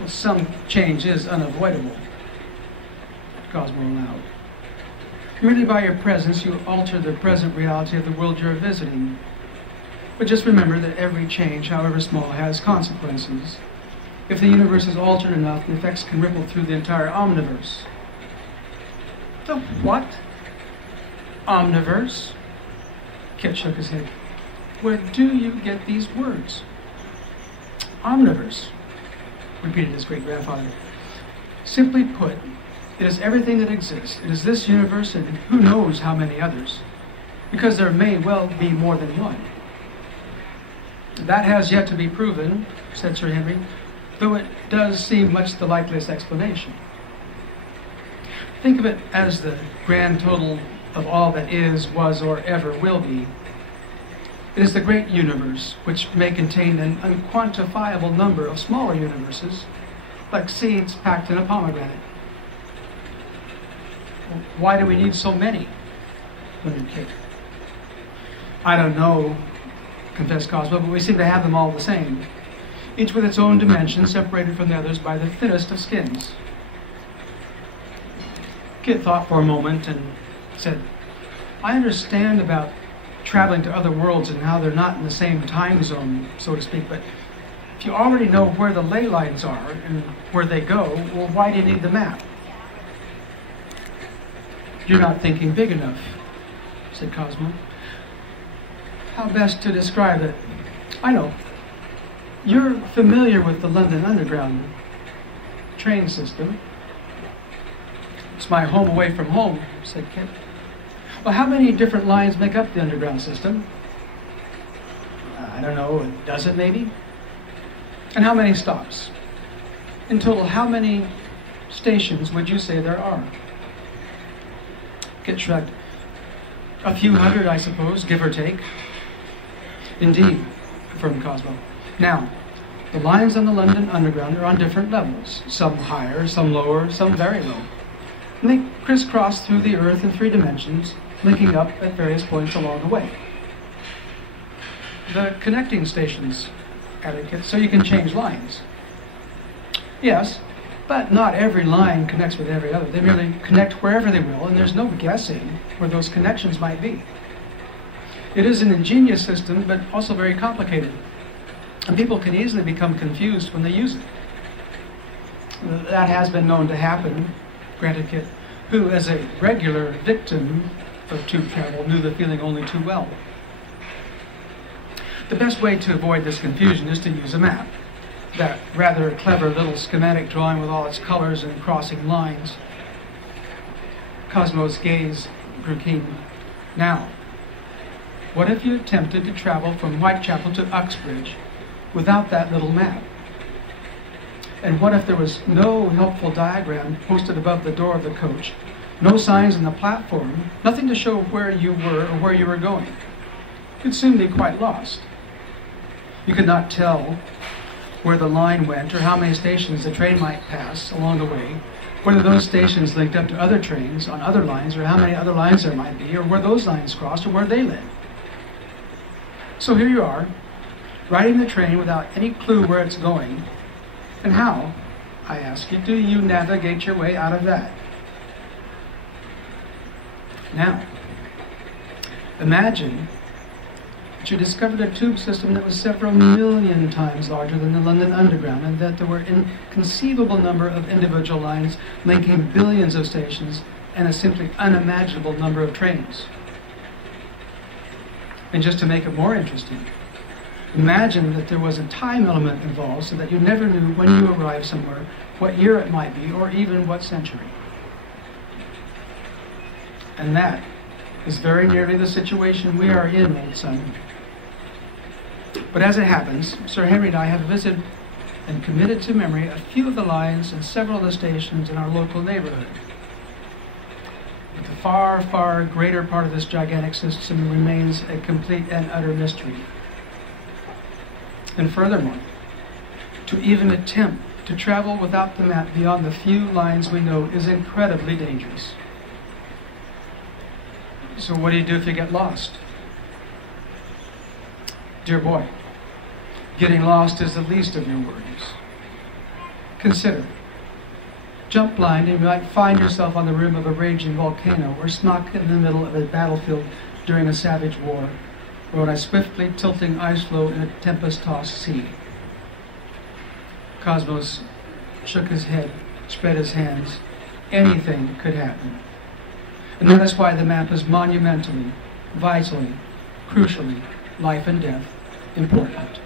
Well, some change is unavoidable, Cosmo allowed. Merely by your presence, you alter the present reality of the world you're visiting. But just remember that every change, however small, has consequences. If the universe is altered enough, the effects can ripple through the entire omniverse. The what? Omniverse? Kit shook his head. Where do you get these words? Omniverse, repeated his great-grandfather. Simply put, it is everything that exists. It is this universe and who knows how many others, because there may well be more than one. That has yet to be proven, said Sir Henry, though it does seem much the likeliest explanation. Think of it as the grand total of all that is, was, or ever will be. It is the great universe, which may contain an unquantifiable number of smaller universes, like seeds packed in a pomegranate. Why do we need so many? wondered Kit. I don't know, confessed Cosmo, but we seem to have them all the same, each with its own dimension, separated from the others by the thinnest of skins. Kit thought for a moment and said, I understand about traveling to other worlds and how they're not in the same time zone, so to speak, but if you already know where the ley lines are and where they go, well, why do you need the map? You're not thinking big enough, said Cosmo. How best to describe it? I know. You're familiar with the London Underground train system. It's my home away from home, said Kit. Well, how many different lines make up the underground system? I don't know, a dozen maybe? And how many stops? In total, how many stations would you say there are? Kit shrugged. A few hundred, I suppose, give or take. Indeed, affirmed Cosmo. Now, the lines on the London Underground are on different levels, some higher, some lower, some very low. And they crisscross through the Earth in 3 dimensions, linking up at various points along the way. The connecting stations, added Kit, so you can change lines. Yes, but not every line connects with every other. They merely connect wherever they will, and there's no guessing where those connections might be. It is an ingenious system, but also very complicated, and people can easily become confused when they use it. That has been known to happen, granted Kit, who, as a regular victim of tube travel, knew the feeling only too well. The best way to avoid this confusion is to use a map, that rather clever little schematic drawing with all its colors and crossing lines. Cosmo's gaze grew keen. Now, what if you attempted to travel from Whitechapel to Uxbridge without that little map? And what if there was no helpful diagram posted above the door of the coach, no signs on the platform, nothing to show where you were or where you were going? You'd soon be quite lost. You could not tell where the line went or how many stations the train might pass along the way, whether those stations linked up to other trains on other lines, or how many other lines there might be, or where those lines crossed, or where they led. So here you are, riding the train without any clue where it's going. And how, I ask you, do you navigate your way out of that? Now, imagine that you discovered a tube system that was several million times larger than the London Underground, and that there were an inconceivable number of individual lines linking billions of stations and a simply unimaginable number of trains. And just to make it more interesting, imagine that there was a time element involved so that you never knew when you arrived somewhere, what year it might be, or even what century. And that is very nearly the situation we are in, old son. But as it happens, Sir Henry and I have visited and committed to memory a few of the lines and several of the stations in our local neighborhood. But the far, far greater part of this gigantic system remains a complete and utter mystery. And furthermore, to even attempt to travel without the map beyond the few lines we know is incredibly dangerous. So what do you do if you get lost? Dear boy, getting lost is the least of your worries. Consider. Jump blind and you might find yourself on the rim of a raging volcano or snuck in the middle of a battlefield during a savage war, or on a swiftly tilting ice floe in a tempest-tossed sea. Cosmos shook his head, spread his hands. Anything could happen. And that is why the map is monumentally, vitally, crucially, life and death, important.